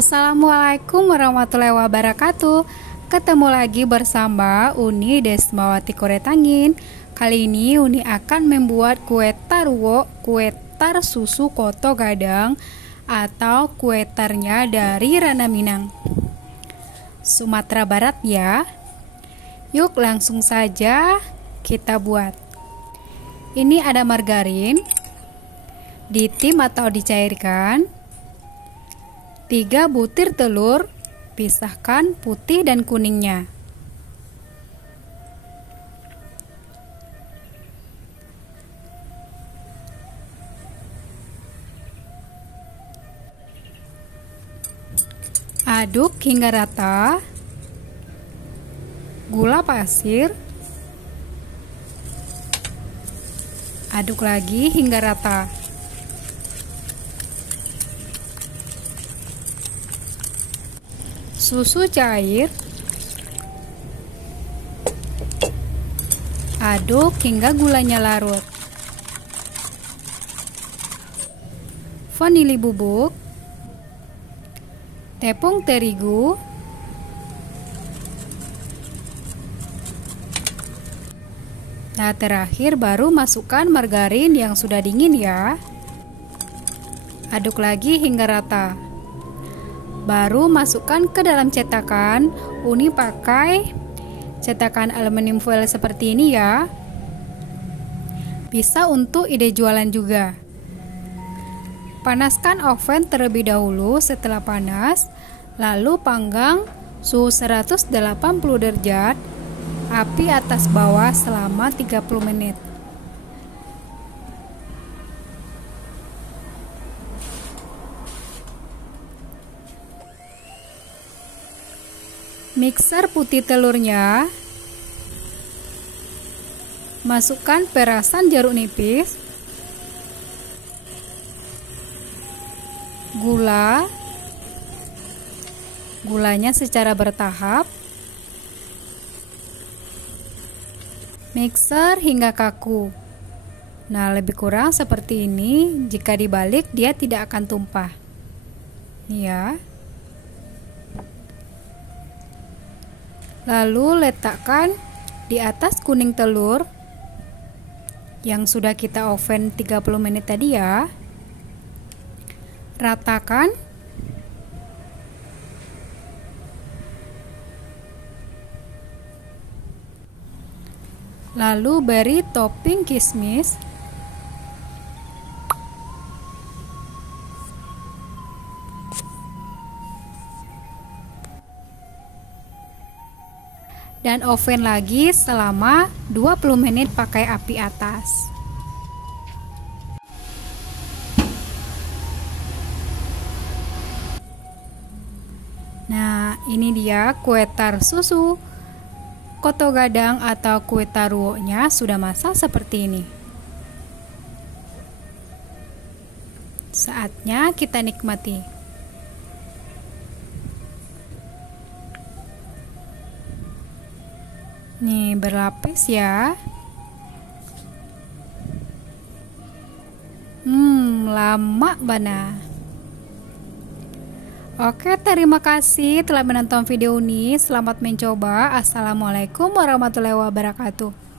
Assalamualaikum warahmatullahi wabarakatuh. Ketemu lagi bersama Uni Desmawati Kuretangin. Kali ini Uni akan membuat kue tarwo, kue tar susu koto gadang atau kue tarnya dari Rana Minang, Sumatera Barat ya. Yuk langsung saja kita buat. Ini ada margarin, ditim atau dicairkan, 3 butir telur, pisahkan putih dan kuningnya. Aduk hingga rata. Gula pasir. Aduk lagi hingga rata. Susu cair. Aduk hingga gulanya larut. Vanili bubuk. Tepung terigu. Nah, terakhir baru masukkan margarin yang sudah dingin ya. Aduk lagi hingga rata. Baru masukkan ke dalam cetakan. Uni pakai cetakan aluminium foil seperti ini ya. Bisa untuk ide jualan juga. Panaskan oven terlebih dahulu. Setelah panas, lalu panggang suhu 180 derajat, api atas bawah selama 30 menit. Mixer putih telurnya. Masukkan perasan jeruk nipis, gulanya secara bertahap. Mixer hingga kaku. Nah, lebih kurang seperti ini. Jika dibalik, dia tidak akan tumpah. Nih ya. Lalu letakkan di atas kuning telur yang sudah kita oven 30 menit tadi ya. Ratakan. Lalu beri topping kismis. Dan oven lagi selama 20 menit pakai api atas. Nah, ini dia kue tar susu koto gadang atau kue tarwo-nya sudah masak seperti ini. Saatnya kita nikmati. Nih, berlapis ya. Lama bana. Oke, terima kasih telah menonton video ini. Selamat mencoba. Assalamualaikum warahmatullahi wabarakatuh.